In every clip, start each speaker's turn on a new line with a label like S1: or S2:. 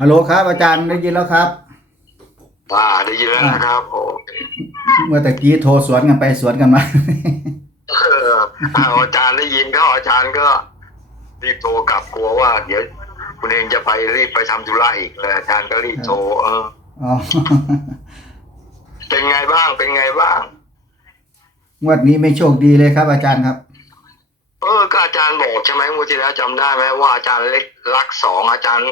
S1: ฮัลโหลครับ อาจารย์ได้ยินแล้วครับ
S2: อ่าได้ยินแล้วนะครับโอ้
S1: เมื่อตะกี้โทรสวนกันไปสวนกันมา
S2: เออเอาอาจารย์ได้ยินก็อาจารย์ก็รีบโทรกลับกลัวว่า เดี๋ยวคุณเองจะไปรีบไปทำธุระอีกเลยอาจารย์ก็รีบโทรเออ
S1: อ๋อ
S2: เป็นไงบ้างเป็นไงบ้าง
S1: งวดนี้ไม่โชคดีเลยครับ อาจารย์ครับ
S2: เออก็อาจารย์บอกใช่ไหมงวดที่แล้วจำได้ไหมว่าอาจารย์เล็กรักสองอาจารย์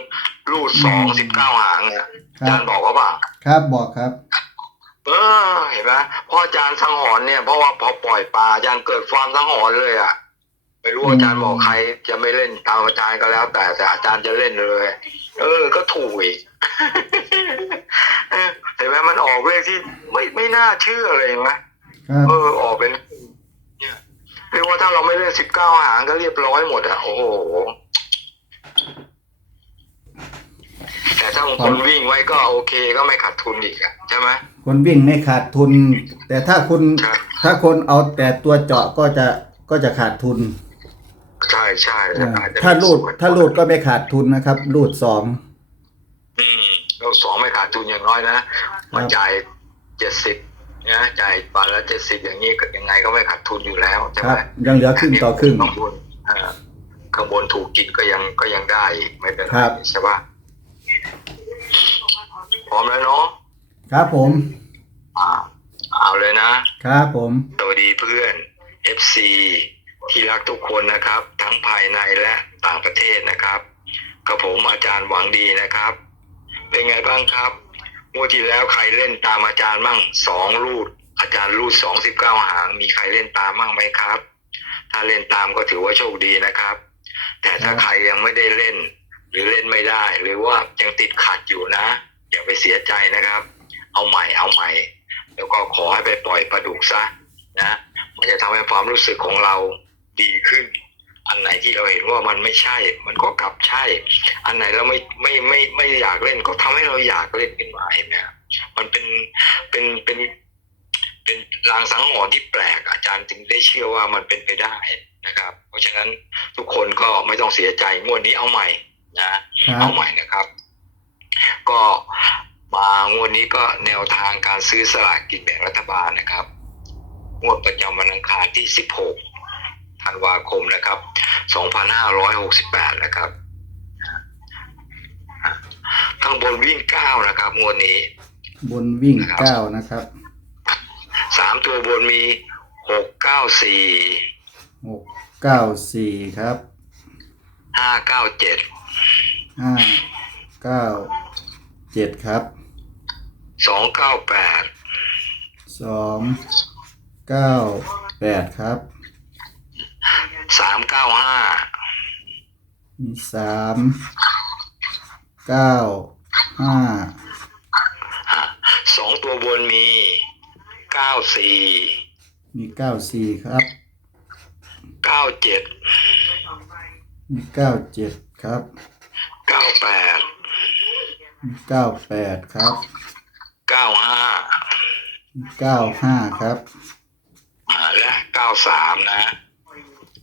S2: รูดสองสิบเก้าหางเนี่ยอาจารย์บอกว่าเปล่า
S1: ครับบอกครับ
S2: เออเห็นไหมเพราะอาจารย์สังหรณ์เนี่ยเพราะว่าพอปล่อยปลาอาจารย์เกิดความสังหรณ์เลยอะไม่รู้อาจารย์บอกใครจะไม่เล่นตามอาจารย์ก็แล้ว แต่แต่อาจารย์จะเล่นเลย เออ ก็ถูกอีก เออเห็นไหมมันออกเลขที่ไม่ไม่น่าเชื่อเลยเห็นไหม
S1: ครับ
S2: เออออกเป็นเนี่ยเรียก ว่าถ้าเราไม่เล่นสิบเก้าหางก็เรียบร้อยหมดอะโอ้โหแต่ถ้าบางคนวิ่งไว้ก็โอเคก็ไม่ขาดทุนอีกอะใช่ไหม
S1: คนวิ่งไม่ขาดทุน แต่ถ้าคุณ
S2: ครับ
S1: ถ้าคนเอาแต่ตัวเจาะก็จะก็จะขาดทุน
S2: ใช่ใช่
S1: อ่า
S2: อาจจะ
S1: ถ้ารูด
S2: มีส่วน
S1: ถ้ารูดก็ไม่ขาดทุนนะครับ รูดสอง
S2: อืมเราสองไม่ขาดทุนอย่างน้อยนะมาจ่ายเจ็ดสิบ นะจ่ายบาทละเจ็ดสิบอย่างนี้ก็ยังไงก็ไม่ขาดทุนอยู่แล้วใช่
S1: ค
S2: ไห
S1: รั
S2: ม
S1: บยังเหลือครึ่งต่อครึ่ง
S2: ข้างบนอ่าข้างบนถูกกินก็ยังก็ยังได้อีกไม่เป็นไร
S1: ครับ
S2: ใช่ปะพร้อมแล้วเนาะ
S1: ครับผม
S2: อ่าเอาเลยนะ
S1: ครับผม
S2: สวัสดีเพื่อน FC ที่รักทุกคนนะครับ ทั้งภายในและต่างประเทศนะครับกับผมอาจารย์หวังดีนะครับ เป็นไงบ้างครับ งวดที่แล้วใครเล่นตามอาจารย์มั่งสองรูด อาจารย์รูดสองสิบเก้าหาง มีใครเล่นตามมั่งไหมครับ ถ้าเล่นตามก็ถือว่าโชคดีนะครับ แต่ถ้าใครยังไม่ได้เล่น หรือเล่นไม่ได้ หรือว่ายังติดขัดอยู่นะ อย่าไปเสียใจนะครับ เอาใหม่เอาใหม่ แล้วก็ขอให้ไปปล่อยปลาดุกซะนะ มันจะทำให้ความรู้สึกของเราดีขึ้น อันไหนที่เราเห็นว่ามันไม่ใช่ มันก็กลับใช่ อันไหนเราไม่ไม่ไม่ไม่อยากเล่นก็ทำให้เราอยากเล่นขึ้นมาเห็นไหมครับมันเป็นเป็นเป็นเป็นลางสังหรณ์ที่แปลก อาจารย์ถึงได้เชื่อว่ามันเป็นไปได้นะครับ เพราะฉะนั้นทุกคนก็ไม่ต้องเสียใจงวดนี้เอาใหม่นะ
S1: ครับ
S2: เอาใหม่นะครับ ก็มางวดนี้ก็แนวทางการซื้อสลากกินแบ่งรัฐบาลนะครับ งวดประจำวันอังคารที่16 ธันวาคมนะครับ 2568 นะครับข้างบนวิ่ง9นะครับงวดนี้
S1: บนวิ่ง
S2: ครับ
S1: เก้านะครับ
S2: 3ตัวบนมี694
S1: หกเก้าสี่ครับ
S2: 597
S1: ห้าเก้าเจ็ดครับ
S2: 298
S1: สองเก้าแปดครับ
S2: 395
S1: มีสามเก้าห้า
S2: สองตัวบนมีเก้าสี่
S1: มีเก้าสี่ครับ
S2: เก้าเจ็ด
S1: มีเก้าเจ็ดครับ
S2: เก้าแปด
S1: มีเก้าแปดครับ
S2: เก้าห้า
S1: มีเก้าห้าครับ
S2: และเก้าสามนะ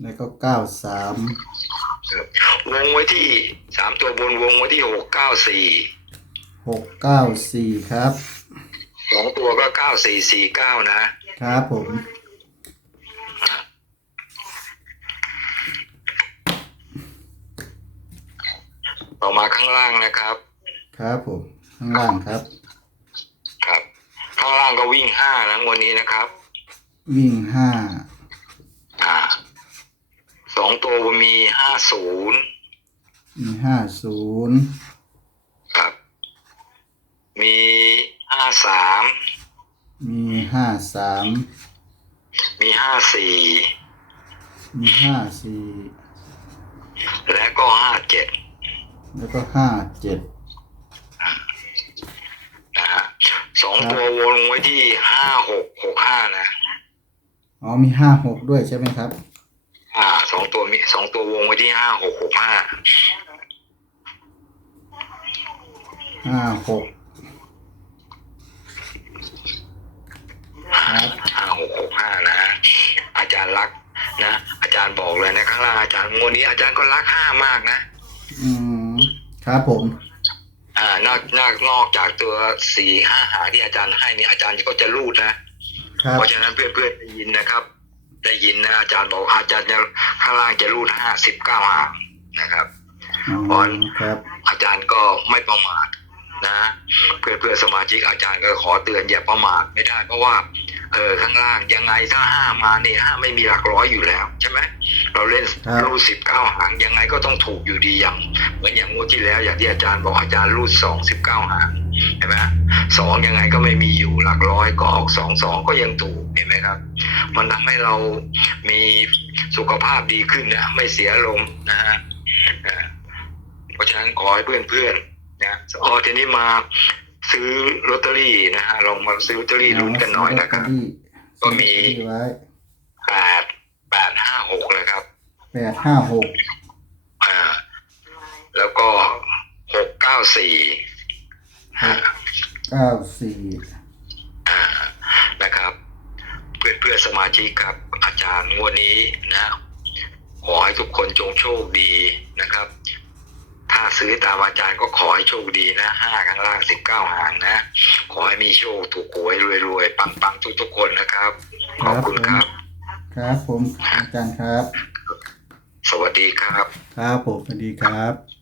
S1: แล้วก็เก้าสาม
S2: วงไว้ที่สามตัวบนวงไว้ที่หกเก้าสี่
S1: หกเก้าสี่ครับ
S2: สองตัวก็เก้าสี่สี่เก้านะ
S1: ครับผม
S2: ต่อมาข้างล่างนะครับ
S1: ครับผมข้างล่างครับ
S2: ครับ ข้างล่างก็วิ่งห้านะงวันนี้นะครับ
S1: วิ่งห้า
S2: อ่า สองตัวมีห้าศูนย์
S1: มีห้าศูนย์
S2: ครับ มีห้าสาม
S1: มีห้าสาม
S2: มีห้าสี่
S1: มีห้าสี่
S2: และก็ห้าเจ็ด
S1: แล้วก็ห้าเจ็ด
S2: นะฮะสองตัววนไว้ที่ห้าหกหกห้านะ
S1: อ๋อมีห้าหกด้วยใช่ไหมครับ
S2: อ่าสองตัวมี สองตัววงไว้ที่ห้าหกหกห้า
S1: ห้าหกครับ
S2: ห้าหกหกห้านะ อาจารย์รักนะ อาจารย์บอกเลยนะข้างล่างอาจารย์งวดนี้อาจารย์ก็รักห้ามากนะ
S1: อืม ครับผม
S2: ออ่านอกนอกนอกจากตัวสี่ห้าหางที่อาจารย์ให้เนี่ยอาจารย์ก็จะรูดนะ
S1: ครับ
S2: เพราะฉะนั้นเพื่อนๆได้ยินนะครับ ได้ยินนะอาจารย์บอกอาจารย์จะข้างล่างจะรูดห้าสิบเก้าหางนะครับ
S1: อ๋อครับ
S2: อาจารย์ก็ไม่ประมาทนะเพื่อนเพื่อนๆสมาชิกอาจารย์ก็ขอเตือนอย่าประมาทไม่ได้ เพราะว่าเออข้างล่างยังไงถ้าห้ามาเนี่ยห้าไม่มีหลักร้อยอยู่แล้วใช่ไหมเราเล่น
S1: ครับ
S2: รูดสิบเก้าหางยังไงก็ต้องถูกอยู่ดีอย่างเหมือนอย่างงวดที่แล้วอย่างที่อาจารย์บอกอาจารย์รูดสองสิบเก้าหาง เห็นไหมสองยังไงก็ไม่มีอยู่หลักร้อยก็ออกสองสองก็ยังถูกเห็นไหมครับ มันทำให้เรามีสุขภาพดีขึ้นนะไม่เสียลมณ์นะฮะเอ่อเพราะฉะนั้นขอให้เพื่อนๆนะอ๋อทีนี้มาซื้อลอตเตอรี่นะฮะลองมาซื้อลอตเตอรี่ลุ้นกันหน่อยนะครับ ก็มี
S1: ซื้อไว้
S2: แปดแปดห้าหกนะครับ
S1: แปดห้าหก
S2: อ่า แล้วก็หกเก้าสี่อ่า
S1: เก้าสี่
S2: อ่านะครับ เพื่อนเพื่อนๆสมาชิกครับ อาจารย์งวดนี้นะ ขอให้ทุกคนจงโชคดีนะครับ ถ้าซื้อตามอาจารย์ก็ขอให้โชคดีนะห้าข้างล่างสิบเก้าหางนะ ขอให้มีโชคถูกหวยรวยๆปังๆทุกๆคนนะครับ ขอบคุณครับ
S1: ครับผมอาจารย์ครับ
S2: สวัสดีครับ
S1: ครับผมสวัสดีครับ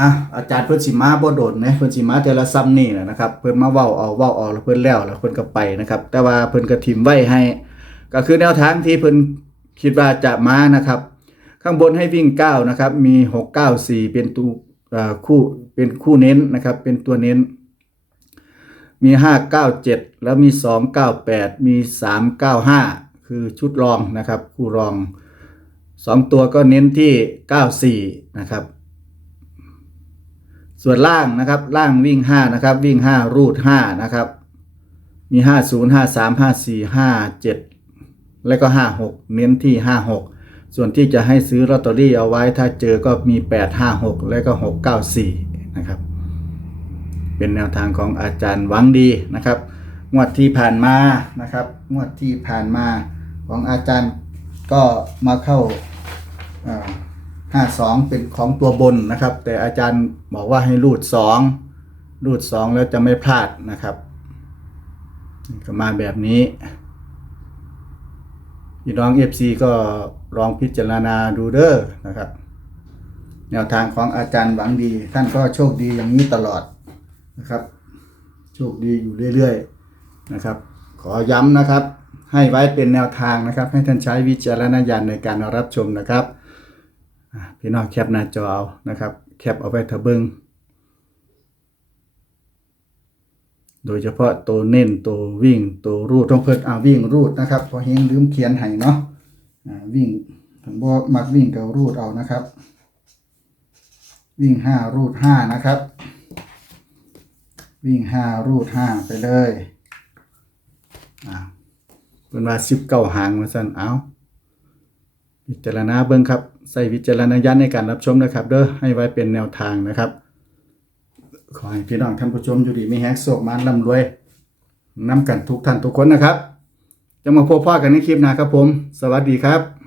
S1: อะอาจารย์เพิ่นสิมาบ่โดดนะเพิ่นสิมาแต่ละซ้ำนี่แหละนะครับเพิ่นมาเว้าเอาเว้าเอาแล้วเพิ่นแล้วแล้วเพิ่นก็ไปนะครับ แต่ว่าเพิ่นก็ทิมไว้ให้ ก็คือแนวทางที่เพิ่นคิดว่าจะมานะครับ ข้างบนให้วิ่ง9นะครับมี 6 9 4 เป็นตัวคู่เป็นคู่เน้นนะครับ เป็นตัวเน้น มี 5 9 7 แล้วมี 2 9 8 มี 3 9 5 คือชุดรองนะครับ คู่รอง 2 ตัวก็เน้นที่ 94 นะครับ ส่วนล่างนะครับล่างวิ่ง5นะครับวิ่ง 5 รูด5นะครับมี 50 53 54 57 แล้วก็ 56 เน้นที่ 56 ส่วนที่จะให้ซื้อลอตเตอรี่เอาไว้ถ้าเจอก็มี 856 แล้วก็ 694นะครับเป็นแนวทางของอาจารย์หวังดีนะครับงวดที่ผ่านมานะครับงวดที่ผ่านมาของอาจารย์ก็มาเข้า ห้าสองเป็นของตัวบนนะครับ แต่อาจารย์บอกว่าให้รูดสองรูดสองแล้วจะไม่พลาดนะครับก็มาแบบนี้พี่น้อง FC ก็ลองพิจารณาดูเด้อนะครับ แนวทางของอาจารย์หวังดี ท่านก็โชคดีอย่างนี้ตลอดนะครับ โชคดีอยู่เรื่อยๆนะครับ ขอย้ำนะครับ ให้ไว้เป็นแนวทางนะครับ ให้ท่านใช้วิจารณญาณในการรับชมนะครับ พี่น้องแคปหน้าจอเอานะครับแคปเอาไว้เถอะเบิงโดยเฉพาะตัวเน้นตัววิ่งตัวรูดต้องเพิ่นอ่าวิ่งรูดนะครับพอเฮงลืมเขียนให้เนาะวิ่งผมบอกมักวิ่งกับรูดเอานะครับ วิ่งห้ารูดห้านะครับ วิ่งห้ารูดห้าไปเลยอ่าเป็นว่าสิบเก้าหางมาสั่นเอาพิจารณาเบิ้งครับ ใส่วิจารณญาณในการรับชมนะครับ เด้อให้ไว้เป็นแนวทางนะครับ ขอให้พี่น้องท่านผู้ชมอยู่ดีมีแฮกโศกมันร่ำรวยน้ำกันทุกท่านทุกคนนะครับ จะมาพบพ่อกันในคลิปหน้าครับผม สวัสดีครับ